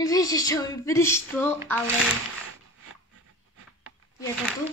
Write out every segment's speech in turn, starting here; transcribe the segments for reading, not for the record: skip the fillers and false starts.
Neviete, čo mi prišlo, ale je to tu.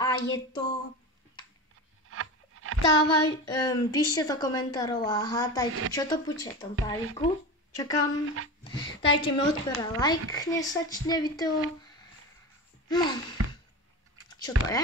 A je to... Píšte do komentárov a hádajte, čo to bude v tom balíku. Čakám. Dajte mi odber a like, než začne video. No. Čo to je?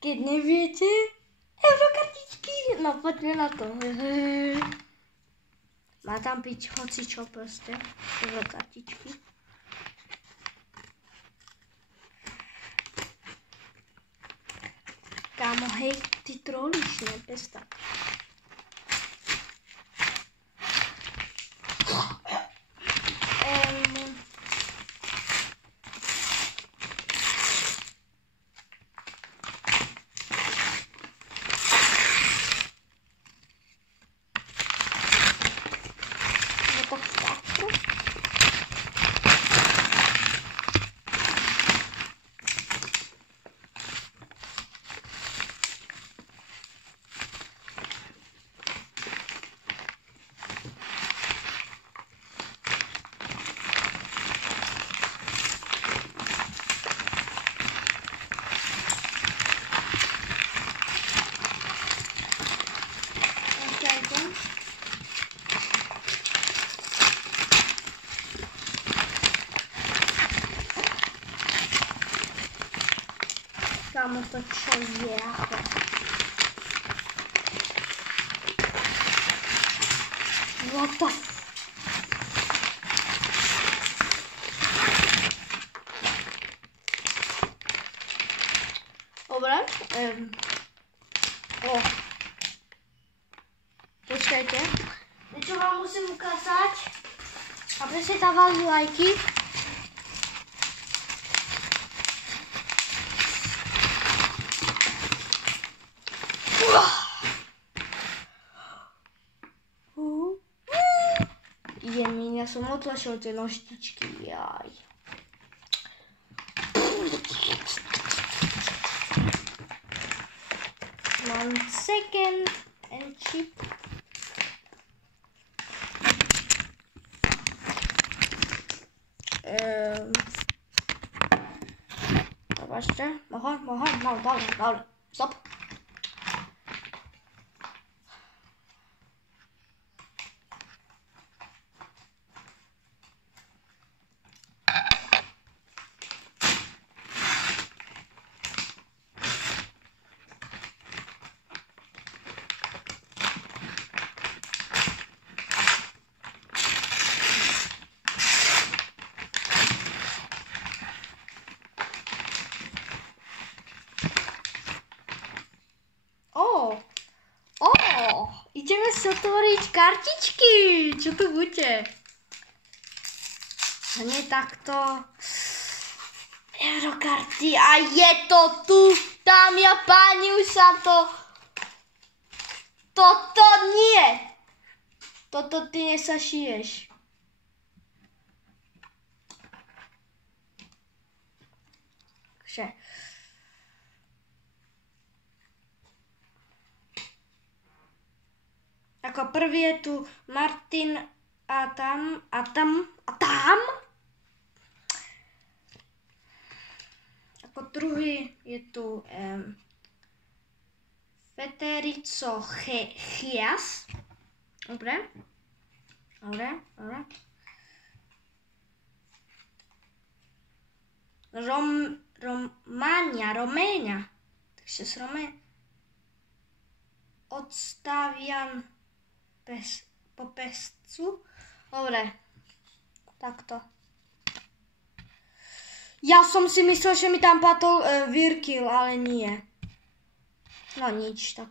Keď neviete, eurokartičky, no poďme na to. Má tam byť hocičo proste, eurokartičky. Kámo, hej, ty trolíš, ne, bez tak. Kámo, to čo je? What the f... Dobre. Počkajte. Niečo vám musím ukázať. Aby ste dávali lajky. Ja som otlačil tie noštičky, jaj. One second and chip. Zobaczcie, dobra, stop. Ideme si otvoriť kartičky. Čo tu bude? Nie takto. Eurokarty. A je to tu. Dámy a páni, už sa to... Toto nie. Toto ty nesašiješ. Vše. Ako prvý je tu Martin a tam. Ako druhý je tu Federico Chias. Dobre. Roménia. Takže z Odstavian po pescu. Dobre. Takto. Ja som si myslel, že mi tam padol Virkil, ale nie. No nič, tak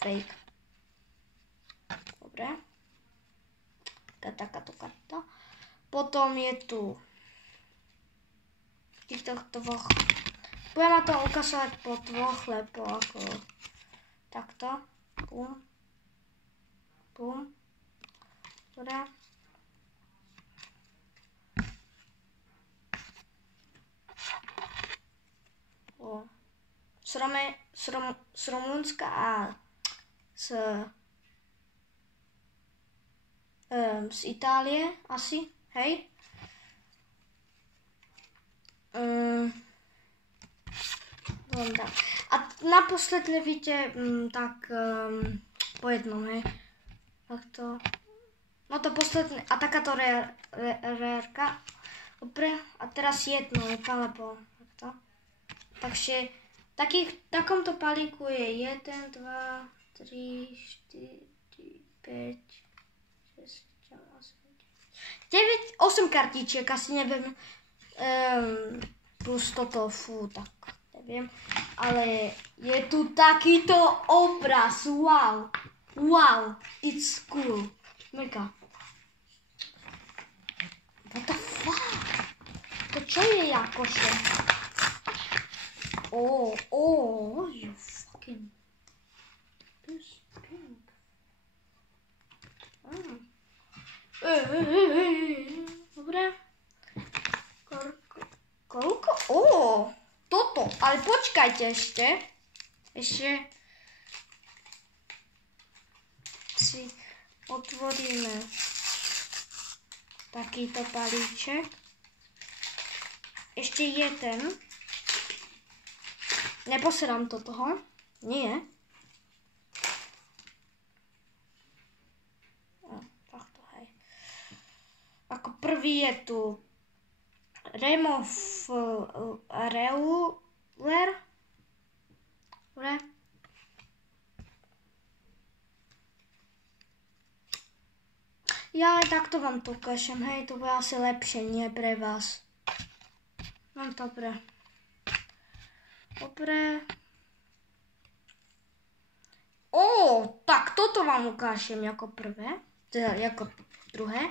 fake. Dobre. Takáto karta. Potom je tu týchto dvoch. Budem to ukazovať po dvoch, lebo ako takto. Bum. Dobre. Z Rumunska a z z Itálie asi, hej. A naposled nevíte, tak po jednom, hej. Tak to, no to posledné, a takáto rérka. Dobre, a teraz jedno je palepo, takto. Takže takomto palíku je 1, 2, 3, 4, 5, 6, 9, 8 kartičiek, asi neviem, plus toto, tak neviem, ale je tu takýto obraz, wow, it's cool, mega. What the fuck? To čo je jakože? You fucking... This pink. Dobre. Koľko? Toto. Ale počkajte ešte. Ešte si otvoríme takýto balíček. Ešte jeden. Neposerám to toho. Nie. Takto, hej. Ako prvý je tu Remo Reuler. Ja aj takto vám to ukážem, hej, to bude asi lepšie, nie pre vás. No dobre. Tak toto vám ukážem ako prvé, teda ako druhé.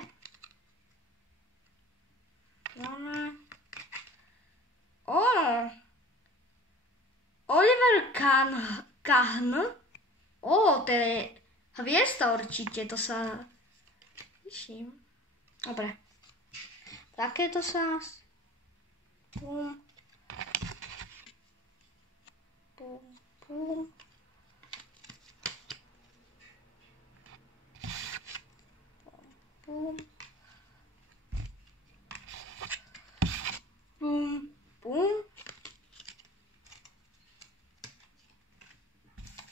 Oliver Kahn. To je hviezda určite, to sa... Dobre. Takéto sa... Pum.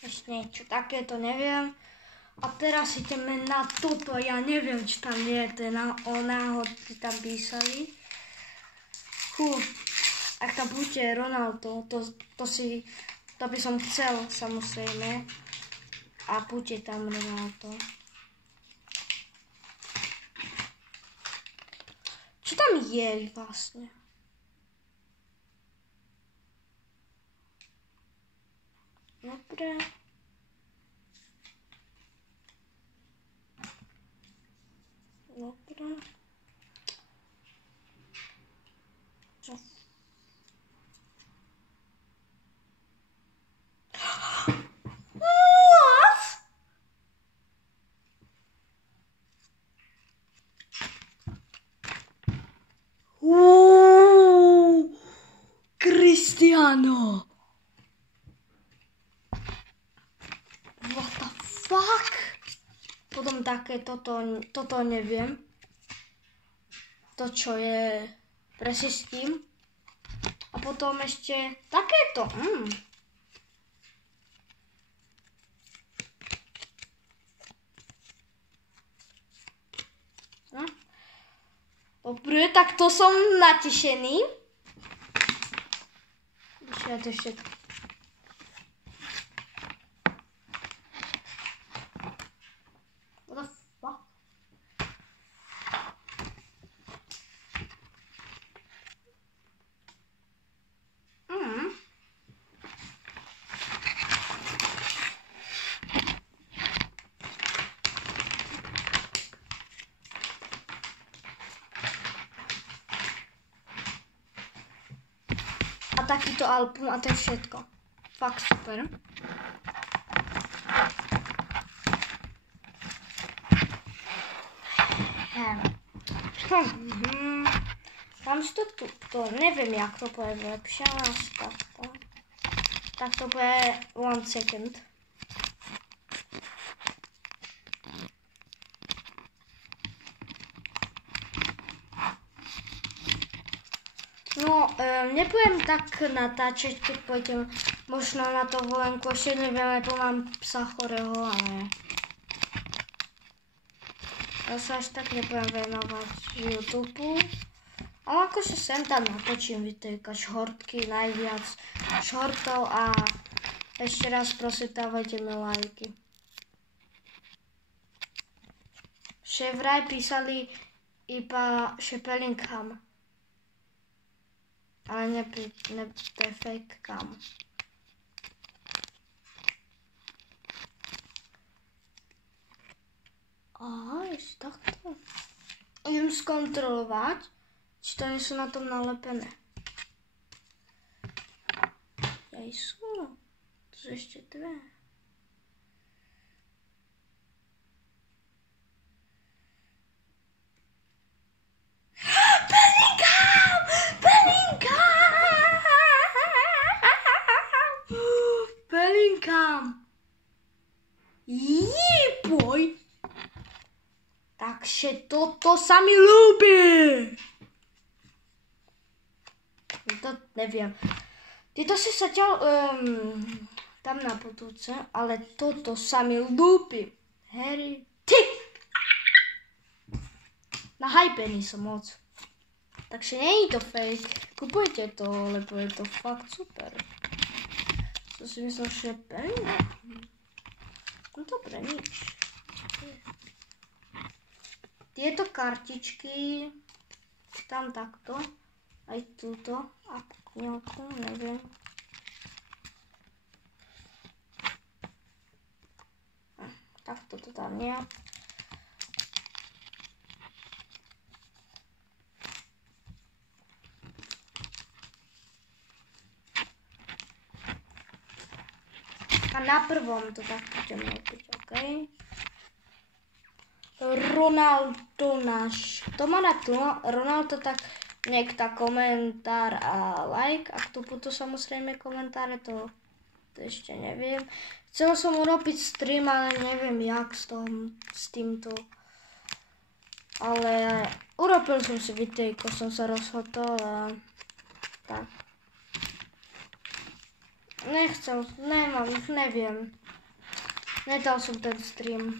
Ešte niečo takéto, neviem. A teraz ideme na toto, ja neviem, či tam je, to je náhodky tam písali. Ak tam bude Ronaldo, to by som chcel, samozrejme. A bude tam Ronaldo. Čo tam je vlastne? Dobre. Cristiano. What the fuck? Potom také toto neviem. To čo je presne s tým. A potom ešte takéto. Dobre, tak to som natešený. Ešte. What the fuck? Takýto album a to je všetko. Fakt super. Tam si to neviem, jak to bude lepšia nástavka. Tak to bude 1 second. No, nebudem tak natáčať, keď pôjdem možno na to volenku, ešte neviem, lebo mám psa chorého, ale ja sa až tak nebudem venovať YouTube. Ale akože sem tam natočím videjka, šhortky, najviac šhortov a ešte raz prosím, dávajte mi lajky. Že vraj písali iba Bellingham. Ale to je fake kam. Aha, ešte takto. Idem skontrolovať, či to nie sú na tom nalepené. Aj sú. Tu sú ešte dve. Bellingham! Jiboj! Takže toto sa mi ľúbi! To neviem. Tieto si sa tam na budúce, ale toto sa mi ľúbi. Harry, ty! Nahypený som moc. Takže nie je to fake. Kupujte to, lebo je to fakt super. To si myslel, že Bellingham. No dobre, nič. Tieto kartičky tam takto. Aj túto. A nejakú, neviem. Takto to tam nie. A na prvom to tak budeme robiť, OK? Ronaldo náš. To má na tu, Ronaldo, tak niekto komentár a like. Ak tu budú samozrejme komentáre, to ešte neviem. Chcel som urobiť stream, ale neviem jak s týmto. Ale urobil som si videjko, som sa rozhodol a tak. Nechcel, neviem. Nedal som ten stream.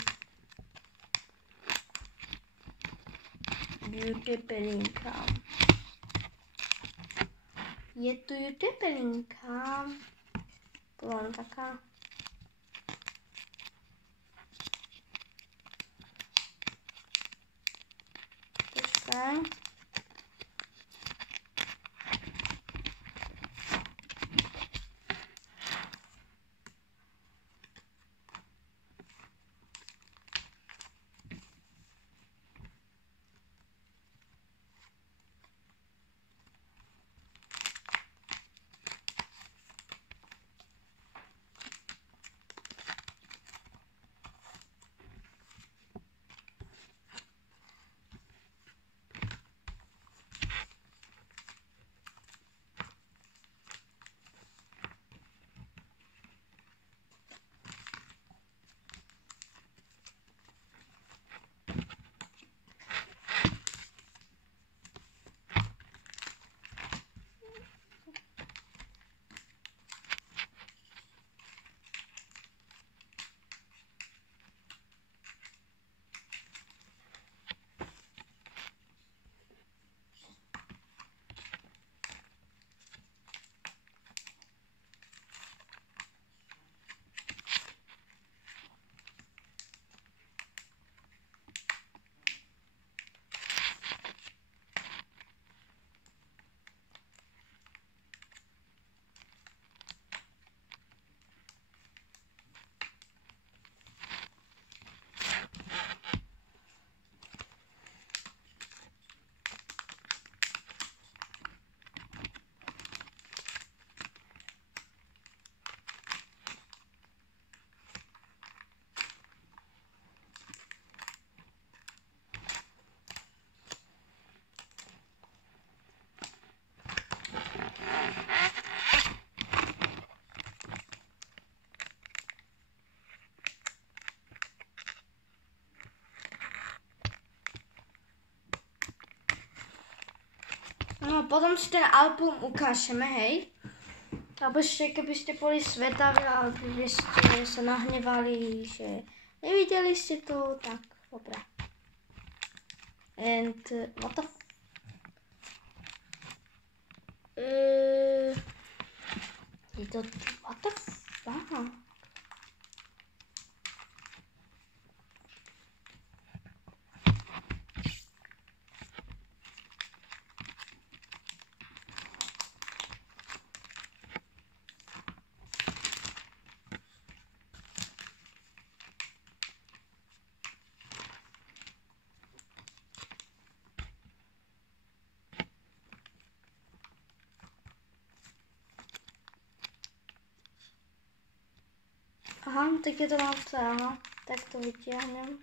Beauty Bellingham. Je tu Beauty Bellingham. To len taká. Počkaj. No potom si ten album ukážeme, hej. Alebo ešte keby ste boli svetaví, alebo by ste sa nahnevali, že nevideli ste to, tak dobré. And what the je to what the fuck? Aha, tak je to moc, aha, tak to vytiahnem.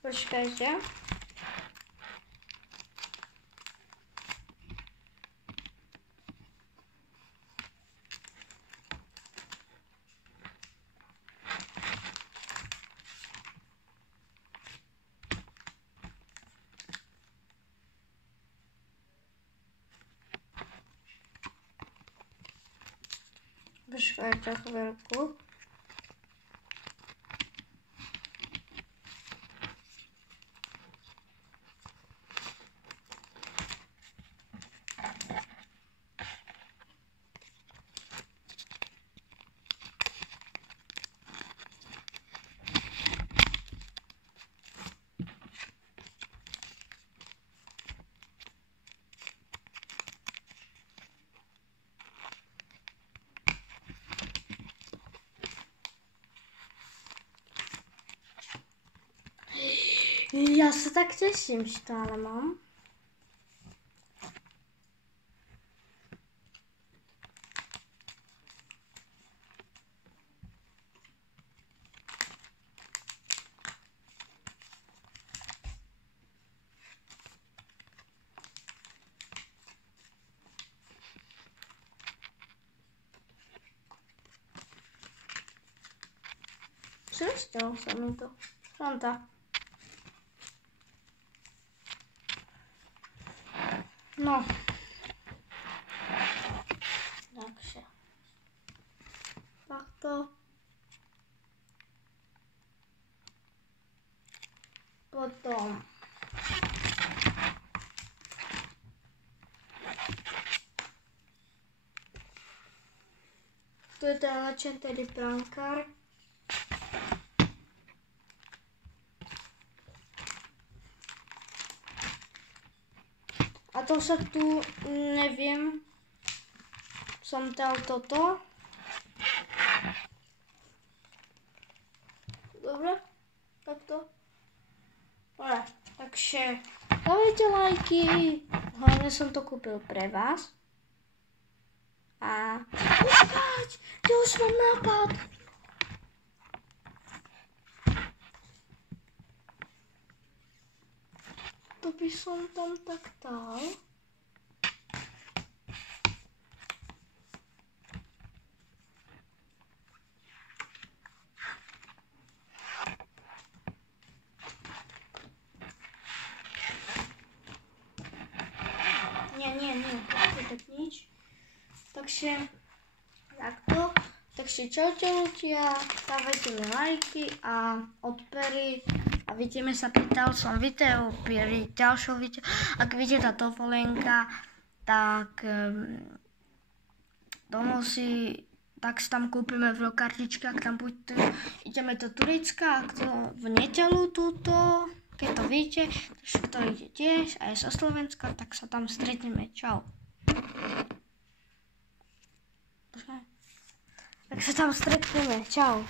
Počkajte. Počkajte chvíľku. Ja sa tak teším, že to ale mám. Přestěl se mi to. Sranda. No. Takže. Takto. Potom. To je ten Legendary Prankar. A to sa tu, neviem, som dal toto. Dobre, takto. Dobre, takže dávajte lajky. Hlavne som to kúpil pre vás. A ja už mám nápad. To by som tam tak dal. Nie, tak nič. Takže takto. Takže čaute ľudia, dávajte mi lajky a odbery. A vidíme sa, pýtal som video pri ďalšom videu. Ak vidíte tá dovolenka, tak domov si, tak si tam kúpime v kartičke, ak tam ideme do Turecka, ak to v nedeľu túto, keď to vidíte, kto ide tiež a je zo Slovenska, tak sa tam stretneme. Čau. Tak sa tam stretneme. Čau.